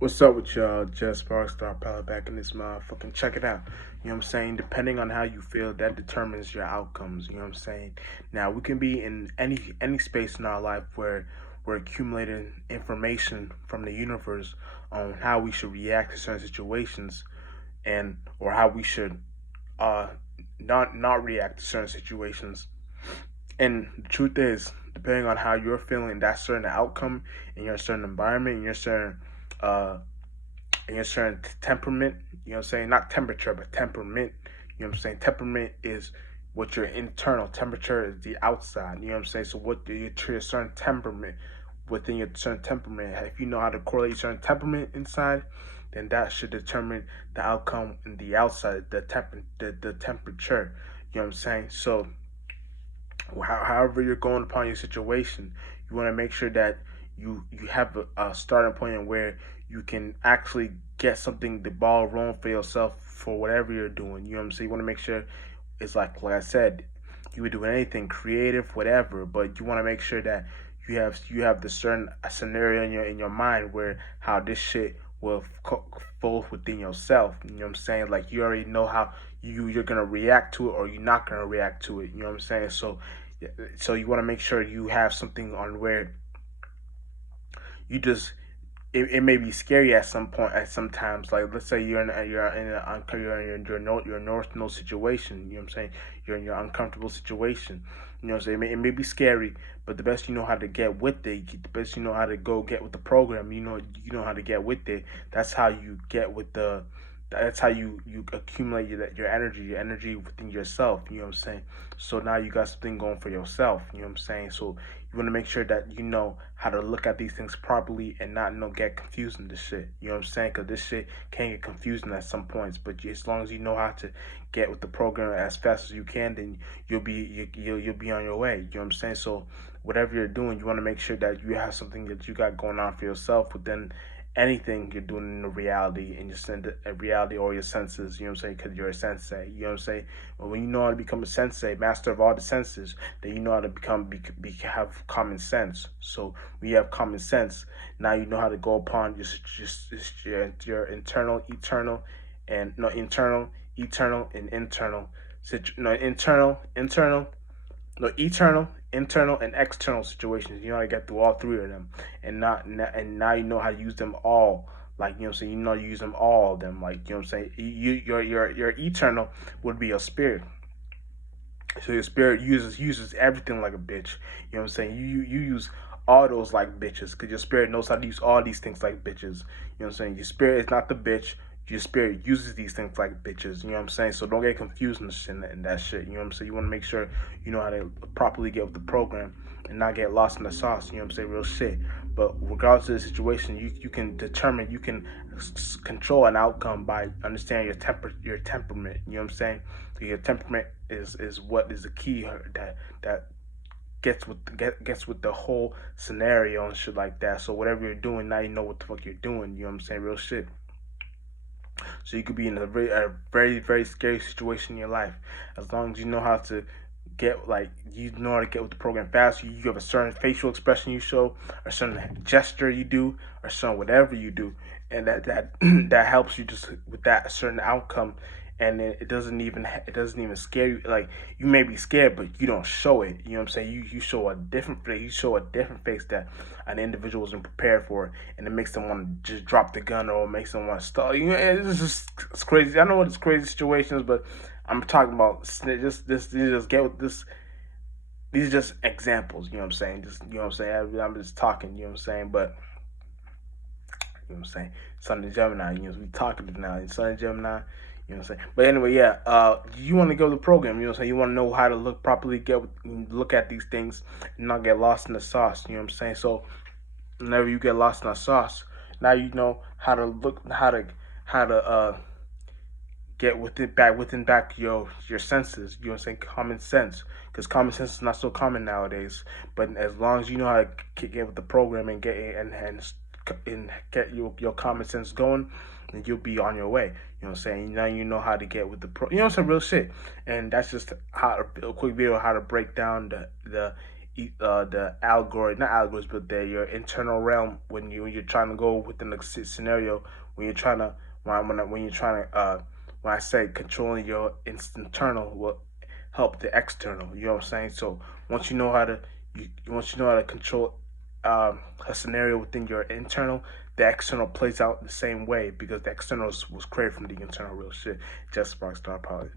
What's up with y'all? Just Star Pilot back in this motherfucking check it out. You know what I'm saying? Depending on how you feel, that determines your outcomes. You know what I'm saying? Now we can be in any space in our life where we're accumulating information from the universe on how we should react to certain situations and or how we should uh not react to certain situations. And the truth is, depending on how you're feeling, that certain outcome in your certain environment, uh in your certain temperament, you know what I'm saying? Not temperature, but temperament. You know what I'm saying? Temperament is what your internal temperature is the outside. You know what I'm saying? So what your certain temperament within your certain temperament, if you know how to correlate certain temperament inside, then that should determine the outcome in the outside, the temperature. You know what I'm saying? So however you're going upon your situation, you want to make sure that you have a starting point where you can actually get something the ball rolling for yourself for whatever you're doing. You know what I'm saying? You want to make sure it's like I said, you would do anything creative, whatever, but you want to make sure that you have the certain scenario in your mind where how this shit will fall within yourself. You know what I'm saying? Like you already know how you're gonna react to it or you're not gonna react to it. You know what I'm saying? So you want to make sure you have something on where you just it may be scary at some point at sometimes. Like let's say you're in north no situation. You know what I'm saying? You're in your uncomfortable situation. You know what I'm saying? It may be scary, but the best you know how to get with it. The best you know how to go get with the program. You know how to get with it. That's how you get with the. That's how you accumulate your energy within yourself. You know what I'm saying? So now you got something going for yourself. You know what I'm saying? So you want to make sure that you know how to look at these things properly and not get confused in this shit. You know what I'm saying? Because this shit can get confusing at some points. But as long as you know how to get with the program as fast as you can, then you'll be on your way. You know what I'm saying? So whatever you're doing, you want to make sure that you have something that you got going on for yourself within anything you're doing in the reality and a reality or your senses. You know what I'm saying? Because you're a sensei. You know what I'm saying? But when you know how to become a sensei, master of all the senses, then you know how to have common sense. So when you have common sense, now you know how to go upon just your internal, eternal, and no internal, eternal, and internal. No internal, no eternal, internal, and external situations. You know how to get through all three of them, and now you know how to use them all. Like you know what I'm saying, you know you use them all of them. Like you know what I'm saying, your eternal would be your spirit. So your spirit uses everything like a bitch. You know what I'm saying? You use all those like bitches because your spirit knows how to use all these things like bitches. You know what I'm saying? Your spirit is not the bitch. Your spirit uses these things like bitches. You know what I'm saying? So don't get confused in that shit. You know what I'm saying? You want to make sure you know how to properly get with the program and not get lost in the sauce. You know what I'm saying? Real shit. But regardless of the situation, you can control an outcome by understanding your temperament. You know what I'm saying? So your temperament is what is the key that gets with the whole scenario and shit like that. So whatever you're doing, now you know what the fuck you're doing. You know what I'm saying? Real shit. So you could be in a very scary situation in your life, as long as you know how to you know how to get with the program fast. You have a certain facial expression you show, a certain gesture you do, or certain whatever you do, and that that helps you just with that certain outcome. And it doesn't even scare you. Like you may be scared, but you don't show it. You know what I'm saying? You show a different face. You show a different face that an individual isn't prepared for, and it makes them want to just drop the gun or makes them want to stall. You know, it's crazy. I know it's crazy situations, but I'm talking about just get with this. These are just examples. You know what I'm saying? Just you know what I'm saying. I'm just talking. You know what I'm saying? But you know what I'm saying? Sun and Gemini. You know, we talking now. Sun and Gemini. You know what I'm saying? But anyway, yeah. You want to go to the program. You know what I'm saying? You want to know how to look properly, look at these things, and not get lost in the sauce. You know what I'm saying? So whenever you get lost in the sauce, now you know how to look, how to get within back your senses. You know what I'm saying? Common sense, because common sense is not so common nowadays. But as long as you know how to get with the program and get your common sense going, and you'll be on your way. You know what I'm saying? Now you know how to get with the pro. You know some real shit, and that's just how a quick video how to break down the the algorithm, not algorithms, but your internal realm when you're trying to go within the scenario, when you're trying to when you're trying to when I say controlling your internal will help the external. You know what I'm saying? So once you know how to once you know how to control a scenario within your internal, the external plays out the same way because the external was created from the internal real shit. Just Spark Star Poly.